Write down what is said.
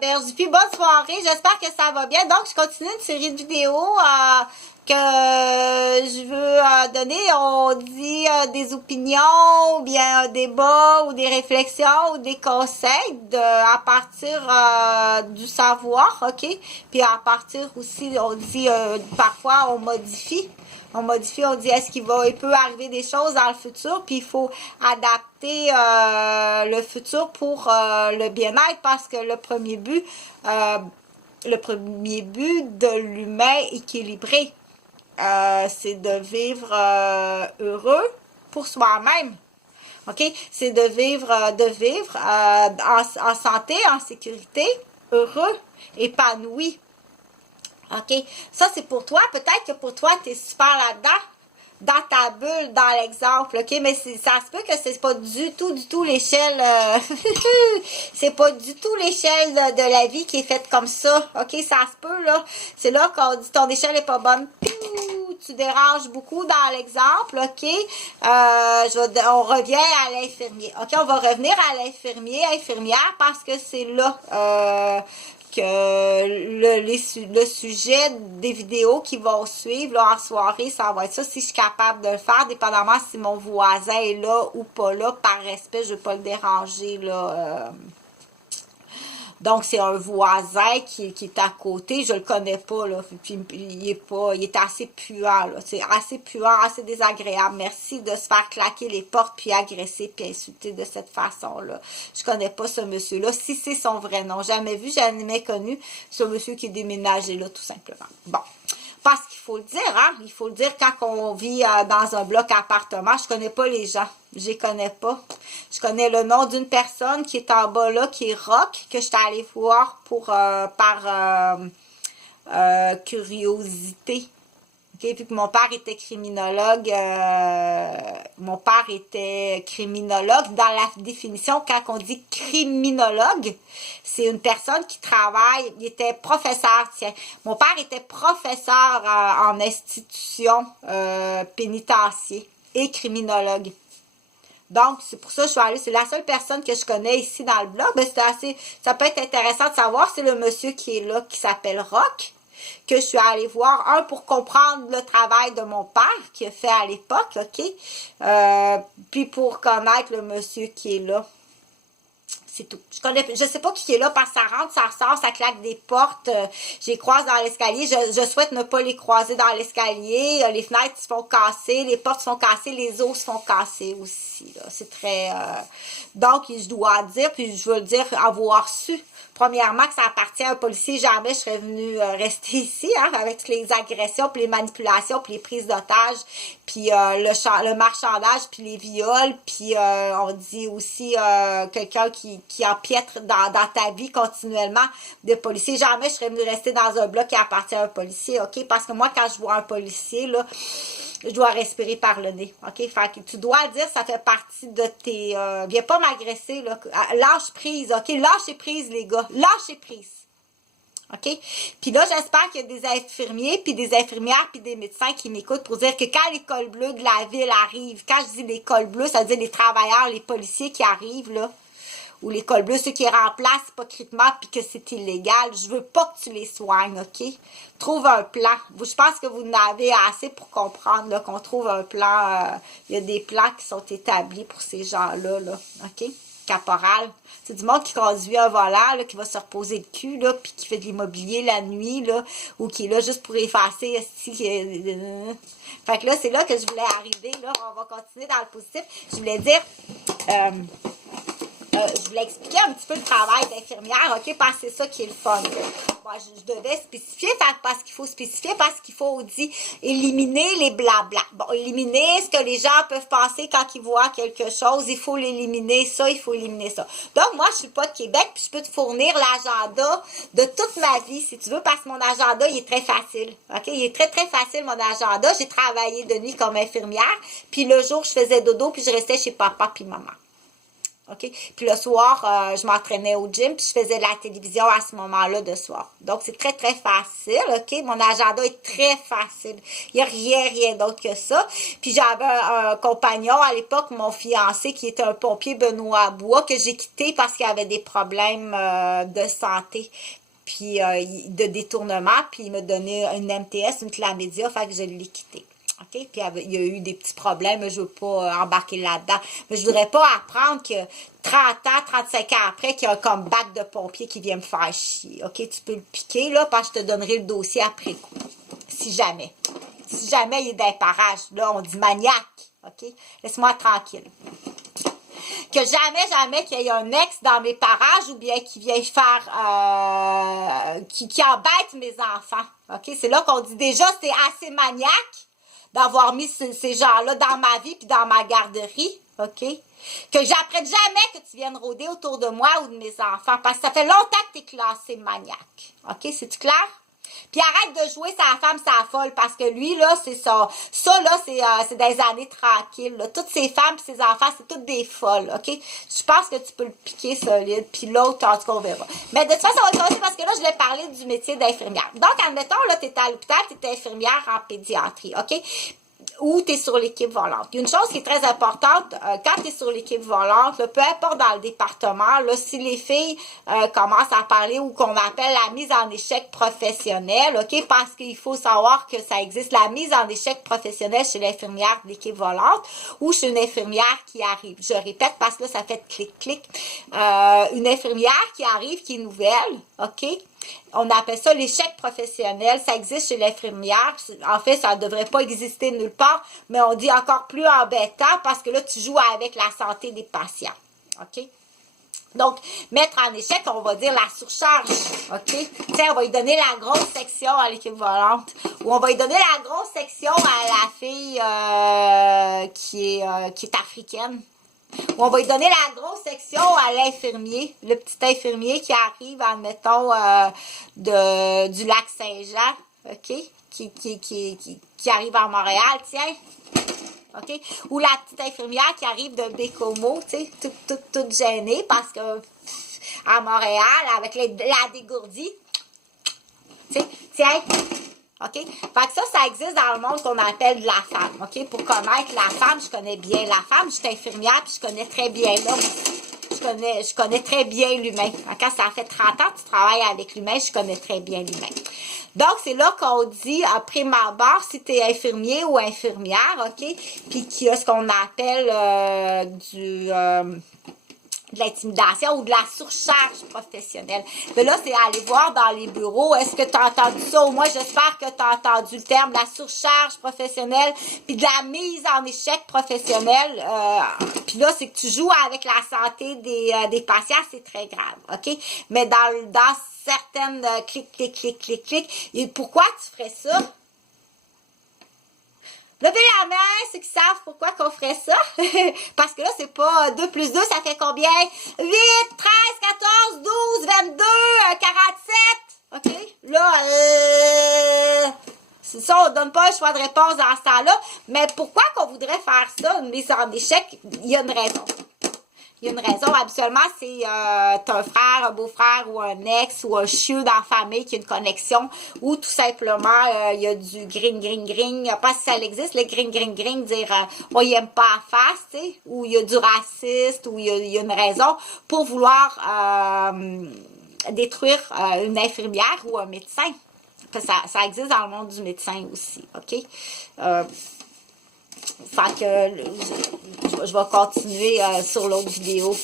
Berjupi. Bonne soirée. J'espère que ça va bien. Donc, je continue une série de vidéos que je veux donner. On dit des opinions, ou bien un débat, ou des réflexions, ou des conseils à partir du savoir, OK? Puis à partir aussi, on dit, parfois, on modifie. On dit il peut arriver des choses dans le futur, puis il faut adapter le futur pour le bien-être, parce que le premier but de l'humain équilibré, c'est de vivre heureux pour soi-même. OK? C'est de vivre en santé, en sécurité, heureux, épanoui. OK? Ça, c'est pour toi. Peut-être que pour toi, tu es super là-dedans, dans ta bulle, dans l'exemple. OK? Mais ça se peut que c'est pas du tout l'échelle. C'est pas du tout l'échelle de la vie qui est faite comme ça. OK? Ça se peut, là. C'est là qu'on dit ton échelle est pas bonne. Tu déranges beaucoup dans l'exemple, OK? On revient à l'infirmier. OK? On va revenir à infirmière, parce que c'est là que le sujet des vidéos qui vont suivre là, en soirée, ça va être ça, si je suis capable de le faire, dépendamment si mon voisin est là ou pas là, par respect, je ne veux pas le déranger, là. Donc, c'est un voisin qui est à côté, je le connais pas, là, puis il est assez puant, là, c'est assez puant, assez désagréable. Merci de se faire claquer les portes, puis agresser, puis insulter de cette façon-là. Je connais pas ce monsieur-là, si c'est son vrai nom. Jamais vu, jamais connu, ce monsieur qui est déménagé là, tout simplement. Bon. Parce qu'il faut le dire, hein, il faut le dire, quand on vit dans un bloc appartement, je connais pas les gens, je les connais pas. Je connais le nom d'une personne qui est en bas là, qui est Rock, que j'étais allée voir par curiosité. Okay? Puis que mon père était criminologue, dans la définition, quand on dit criminologue, c'est une personne qui travaille, il était professeur, tiens, mon père était professeur en institution pénitentiaire et criminologue. Donc, c'est pour ça que je suis allée, c'est la seule personne que je connais ici dans le blog, mais ça peut être intéressant de savoir, c'est le monsieur qui est là, qui s'appelle Rock, que je suis allée voir, pour comprendre le travail de mon père qu'il a fait à l'époque, OK? Puis pour connaître le monsieur qui est là. C'est tout. Je sais pas qui est là, parce que ça rentre, ça sort, ça claque des portes. Je les croise dans l'escalier. Je souhaite ne pas les croiser dans l'escalier. Les fenêtres se font casser, les portes se font casser, les os se font casser aussi. C'est très... Donc, je dois dire, puis je veux le dire, avoir su, premièrement, que ça appartient à un policier. Jamais je serais venue rester ici, hein, avec toutes les agressions, puis les manipulations, puis les prises d'otages, puis le marchandage, puis les viols, puis on dit aussi quelqu'un qui empiètre dans ta vie continuellement, des policiers. Jamais je serais venue rester dans un bloc qui appartient à un policier, OK? Parce que moi, quand je vois un policier, là, je dois respirer par le nez, OK? Fait que tu dois dire, ça fait partie de tes... viens pas m'agresser, là. Lâche prise, OK? Lâchez prise, les gars. Lâchez prise. OK? Puis là, j'espère qu'il y a des infirmiers, puis des infirmières, puis des médecins qui m'écoutent pour dire que quand l'école bleue de la ville arrive, quand je dis l'école bleue, ça veut dire les travailleurs, les policiers qui arrivent, là, ou l'école bleue, ceux qui remplacent hypocritement, puis que c'est illégal, je veux pas que tu les soignes, OK? Trouve un plan. Je pense que vous en avez assez pour comprendre qu'on trouve un plan. Il y a des plans qui sont établis pour ces gens-là, là, OK? Caporal. C'est du monde qui conduit un volant, là, qui va se reposer le cul, là, puis qui fait de l'immobilier la nuit, là, ou qui est là juste pour effacer. Fait que là, c'est là que je voulais arriver, là. On va continuer dans le positif. Je voulais dire... je voulais expliquer un petit peu le travail d'infirmière, OK, parce que c'est ça qui est le fun. Moi, je devais spécifier, parce qu'il faut spécifier, parce qu'il faut aussi éliminer les blabla. Bon, éliminer ce que les gens peuvent penser quand ils voient quelque chose, il faut l'éliminer, ça, il faut éliminer ça. Donc, moi, je suis pas de Québec, puis je peux te fournir l'agenda de toute ma vie, si tu veux, parce que mon agenda, il est très facile, OK? Il est très, très facile, mon agenda. J'ai travaillé de nuit comme infirmière, puis le jour, je faisais dodo, puis je restais chez papa puis maman. OK? Puis le soir, je m'entraînais au gym, puis je faisais de la télévision à ce moment-là de soir. Donc, c'est très, très facile, OK? Mon agenda est très facile. Il n'y a rien d'autre que ça. Puis j'avais un compagnon à l'époque, mon fiancé, qui était un pompier Benoît Bois, que j'ai quitté parce qu'il avait des problèmes de santé, puis de détournement, puis il m'a donné une MTS, une chlamydia, fait que je l'ai quitté. OK? Puis il y a eu des petits problèmes, je ne veux pas embarquer là-dedans. Mais je ne voudrais pas apprendre que 30 ans, 35 ans après, qu'il y a un comeback de pompier qui vient me faire chier. OK? Tu peux le piquer, là, parce que je te donnerai le dossier après coup. Si jamais. Si jamais il est d'un parage. Là, on dit maniaque. OK? Laisse-moi tranquille. Que jamais qu'il y ait un ex dans mes parages ou bien qui vient faire... qui embête mes enfants. OK? C'est là qu'on dit déjà, c'est assez maniaque d'avoir mis ces gens-là dans ma vie puis dans ma garderie, OK? Que j'apprenne jamais que tu viennes rôder autour de moi ou de mes enfants, parce que ça fait longtemps que tu es classé maniaque, OK? C'est-tu clair? Puis arrête de jouer sa femme, sa folle, parce que lui, là, c'est ça. Ça, là, c'est des années tranquilles, là. Toutes ces femmes et ses enfants, c'est toutes des folles, OK? Je pense que tu peux le piquer solide, puis l'autre, en tout cas, on verra. Mais de toute façon, on va commencer parce que là, je vais parler du métier d'infirmière. Donc, admettons, là, tu es à l'hôpital, tu es infirmière en pédiatrie, OK? Ou tu es sur l'équipe volante. Une chose qui est très importante, quand tu es sur l'équipe volante, là, peu importe dans le département, là, si les filles commencent à parler ou qu'on appelle la mise en échec professionnelle, OK, parce qu'il faut savoir que ça existe, la mise en échec professionnelle chez l'infirmière de l'équipe volante ou chez une infirmière qui arrive. Je répète parce que là, ça fait clic-clic. Une infirmière qui arrive, qui est nouvelle, OK, on appelle ça l'échec professionnel. Ça existe chez l'infirmière. En fait, ça ne devrait pas exister nulle part, mais on dit encore plus embêtant parce que là, tu joues avec la santé des patients. OK? Donc, mettre en échec, on va dire la surcharge. OK? Tiens, on va lui donner la grosse section à l'équipe volante. Ou on va lui donner la grosse section à la fille qui est africaine. Ou on va lui donner la grosse section à l'infirmier, le petit infirmier qui arrive, admettons, du lac Saint-Jean, OK? Qui arrive à Montréal, tiens. OK? Ou la petite infirmière qui arrive de Bécomo, tu sais, toute gênée parce que à Montréal, avec la dégourdie, tu sais, tiens. OK? Fait que ça existe dans le monde qu'on appelle de la femme. OK? Pour connaître la femme, je connais bien la femme. Je suis infirmière, puis je connais très bien l'homme. Je connais très bien l'humain. Quand ça fait 30 ans que tu travailles avec l'humain, je connais très bien l'humain. Donc, c'est là qu'on dit, après ma barre, si tu es infirmier ou infirmière, OK? Puis qu'il y a ce qu'on appelle de l'intimidation ou de la surcharge professionnelle. Mais là, c'est aller voir dans les bureaux. Est-ce que tu as entendu ça? Au moins, j'espère que tu as entendu le terme de la surcharge professionnelle puis de la mise en échec professionnel. Puis là, c'est que tu joues avec la santé des patients. C'est très grave, OK? Mais dans certaines clic. Et pourquoi tu ferais ça? Levez la main, ceux qui savent pourquoi qu'on ferait ça. Parce que là, c'est pas 2 plus 2, ça fait combien? 8, 13, 14, 12, 22, 47. OK? Là, c'est ça, on donne pas un choix de réponse dans ce temps-là. Mais pourquoi qu'on voudrait faire ça, une mise en échec? Il y a une raison. Il y a une raison. Habituellement, c'est t'as un frère, un beau-frère ou un ex ou un chieux dans la famille qui a une connexion ou tout simplement, il y a du gring. Pas si ça existe, le gring, dire on y aime pas à face, tu sais, ou il y a du raciste, ou il y a une raison pour vouloir détruire une infirmière ou un médecin. Ça existe dans le monde du médecin aussi, OK? Fait que je vais continuer sur l'autre vidéo.